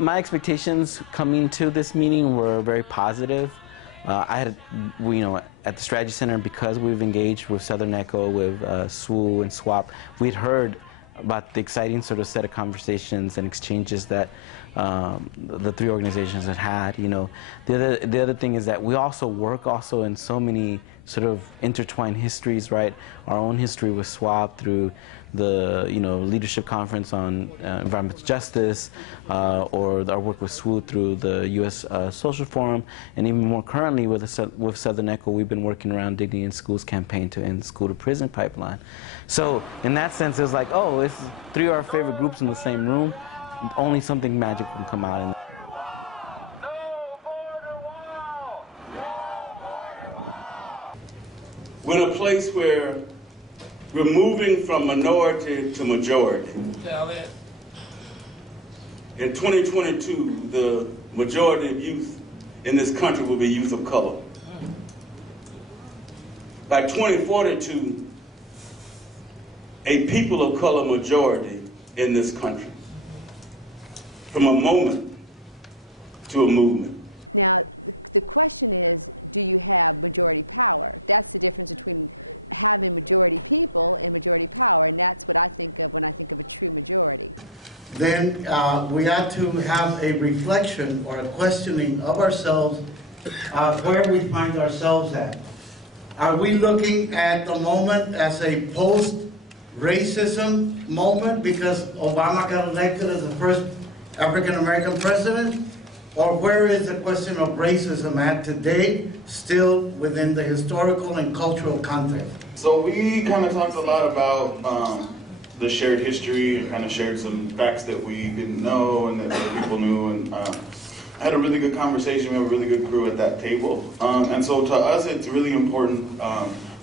My expectations coming to this meeting were very positive. I had, at the Strategy Center, because we've engaged with Southern Echo, with SWU and SWAP, we'd heard about the exciting sort of set of conversations and exchanges that the three organizations had. The other thing is that we also work in so many sort of intertwined histories, right? Our own history with SWAP through the leadership conference on environmental justice, or our work with SWU through the U.S. Social Forum, and even more currently with Southern Echo, we've been working around Dignity in Schools campaign to end school to prison pipeline. So in that sense, it's like, oh, it's three of our favorite groups in the same room. Only something magical can come out in that. We're in a place where we're moving from minority to majority. In 2022, the majority of youth in this country will be youth of color. By 2042, a people of color majority in this country. From a moment to a movement. Now, the question is, do you have majority power? That's the difference between having majority people and majority power, and that's what I think of when I think of a true majority. Then we have to have a reflection or a questioning of ourselves, where we find ourselves at. Are we looking at the moment as a post-racism moment because Obama got elected as the first African-American president? Or where is the question of racism at today, still within the historical and cultural context? So we kind of talked a lot about the shared history, kind of shared some facts that we didn't know and that other people knew, and I had a really good conversation. We have a really good crew at that table. And so to us, it's really important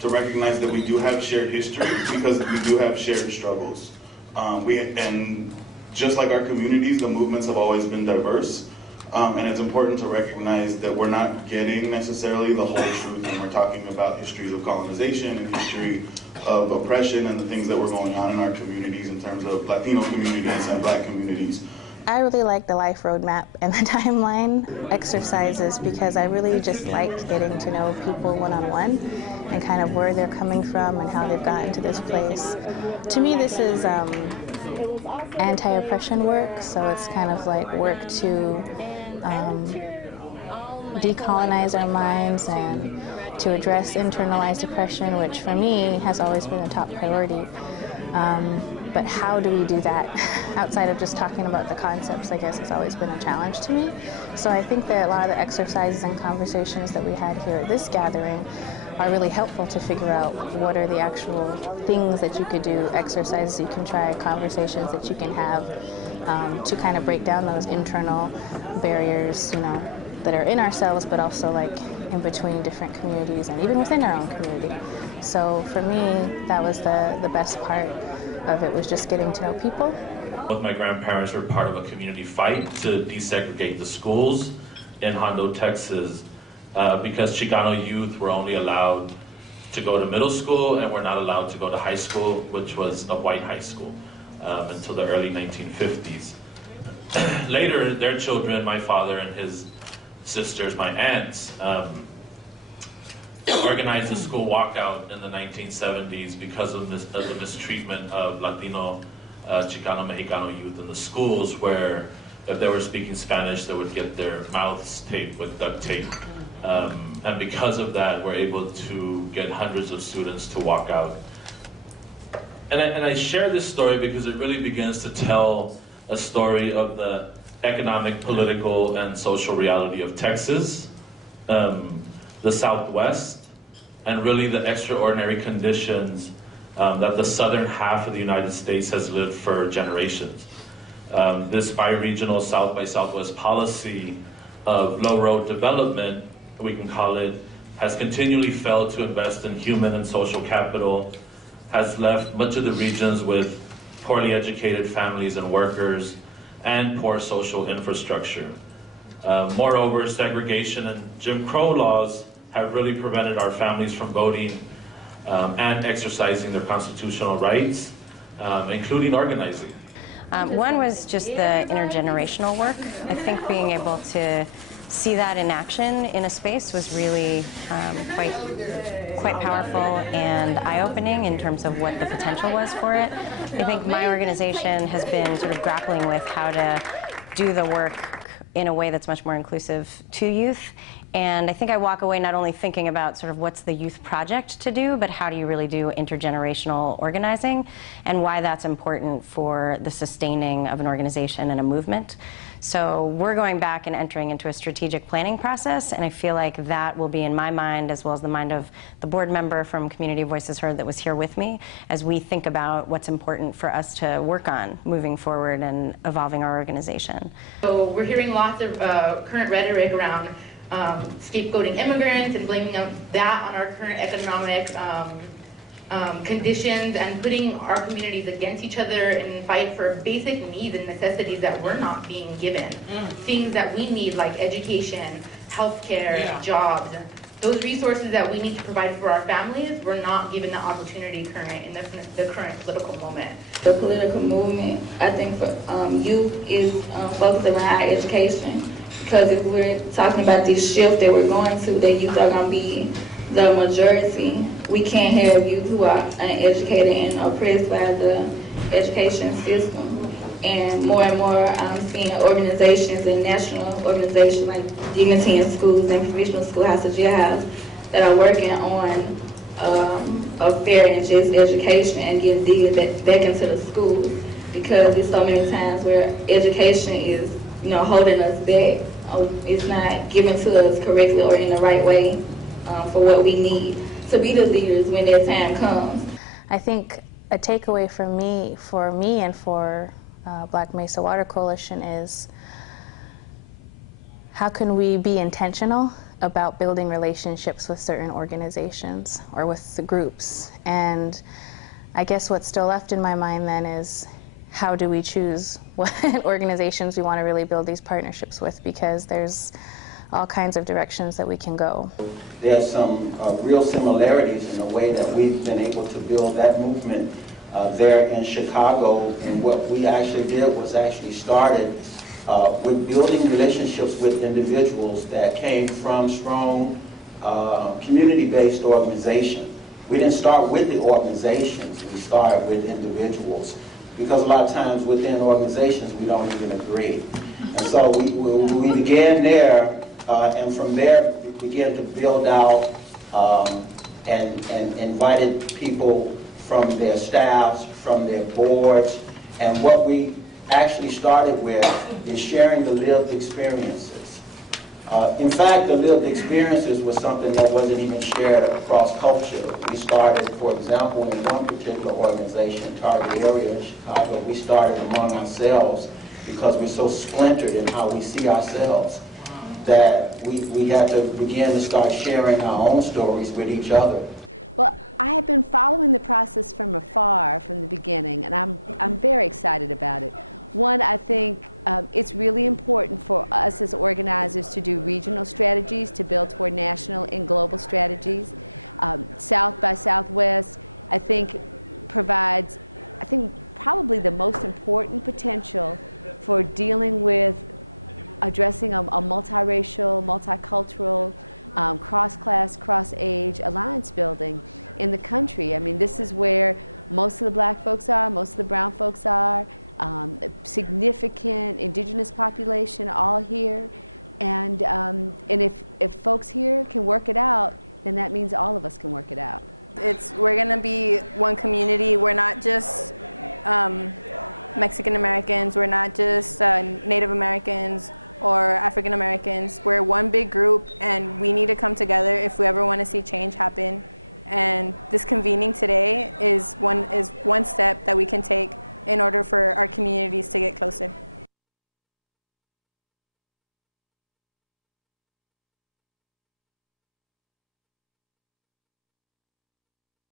to recognize that we do have shared history because we do have shared struggles. And just like our communities, the movements have always been diverse. And it's important to recognize that we're not getting necessarily the whole truth when we're talking about histories of colonization and history of oppression and the things that were going on in our communities in terms of Latino communities and Black communities. I really like the life roadmap and the timeline exercises because I really just liked getting to know people one-on-one and kind of where they're coming from and how they've gotten to this place. To me, this is anti-oppression work, so it's kind of like work to decolonize our minds and to address internalized oppression, which for me has always been a top priority. But how do we do that outside of just talking about the concepts, I guess, has always been a challenge to me. So I think that a lot of the exercises and conversations that we had here at this gathering are really helpful to figure out what are the actual things that you could do, exercises you can try, conversations that you can have to kind of break down those internal barriers, that are in ourselves, but also like in between different communities and even within our own community. So for me, that was the best part of it, was just getting to know people. Both my grandparents were part of a community fight to desegregate the schools in Hondo, Texas, because Chicano youth were only allowed to go to middle school and were not allowed to go to high school, which was a white high school, until the early 1950s. Later, their children, my father and his sisters, my aunts, organized a school walkout in the 1970s because of the mistreatment of Latino, Chicano, Mexicano youth in the schools, where if they were speaking Spanish, they would get their mouths taped with duct tape. And because of that, we're able to get hundreds of students to walk out. And I share this story because it really begins to tell a story of the economic, political, and social reality of Texas, the Southwest, and really the extraordinary conditions that the southern half of the United States has lived for generations. This bi-regional South by Southwest policy of low road development, we can call it, has continually failed to invest in human and social capital, has left much of the regions with poorly educated families and workers, and poor social infrastructure. Moreover, segregation and Jim Crow laws have really prevented our families from voting and exercising their constitutional rights, including organizing. One was just the intergenerational work. I think being able to see that in action in a space was really quite powerful and eye-opening in terms of what the potential was for it. I think my organization has been sort of grappling with how to do the work in a way that's much more inclusive to youth. And I think I walk away not only thinking about sort of what's the youth project to do, but how do you really do intergenerational organizing and why that's important for the sustaining of an organization and a movement. So we're going back and entering into a strategic planning process, and I feel like that will be in my mind as well as the mind of the board member from Community Voices Heard that was here with me as we think about what's important for us to work on moving forward and evolving our organization. So we're hearing lots of current rhetoric around scapegoating immigrants and blaming that on our current economic conditions and putting our communities against each other in fight for basic needs and necessities that we're not being given. Things that we need like education, healthcare, jobs. Those resources that we need to provide for our families, we're not given the opportunity in the current political moment. The political movement, I think, for youth is focused around higher education. Because if we're talking about this shift that we're going to, that youth are going to be the majority, we can't have youth who are uneducated and oppressed by the education system. And more, I'm seeing organizations and national organizations like Dignity in Schools and Provisional Schoolhouse, jailhouse, that are working on a fair and just education and getting digged back into the schools. Because there's so many times where education is, holding us back. It's not given to us correctly or in the right way for what we need to be the leaders when that time comes. I think a takeaway for me and for Black Mesa Water Coalition is how can we be intentional about building relationships with certain organizations or with the groups. And I guess what's still left in my mind then is how do we choose what organizations we want to really build these partnerships with, because there's all kinds of directions that we can go. There's some real similarities in the way that we've been able to build that movement there in Chicago, and what we actually did was actually started with building relationships with individuals that came from strong community-based organizations. We didn't start with the organizations, we started with individuals. Because a lot of times within organizations we don't even agree. And so we began there, and from there we began to build out and invited people from their staffs, from their boards. And what we actually started with is sharing the lived experiences. In fact, the lived experiences was something that wasn't even shared across culture. We started, for example, in one particular organization, target area in Chicago, we started among ourselves because we're so splintered in how we see ourselves that we had to begin to start sharing our own stories with each other. Well, I have been following the process from afar from the beginning, and I'm very excited about it. One, I think it's really important for us as organizers to do regional strategies to build toward national and global strategies. South by Southwest, I think, provides, probably the most important potential for dealing with addressing a multiracial, multicultural, cross-class, cross-age alliance building in the country. I mean, this is where most of the black folks are, most of the brown folks are, significant indigenous population all here. And if folks here can work it out, then that means all of us can work it out. We're going to be one community. We're not just Mexican Americans, we're not just Native Americans or African Americans. We're one big group, and we need to come together if we ever want to see change happen. And this convening today is one step that we can take in order for our communities to get closer.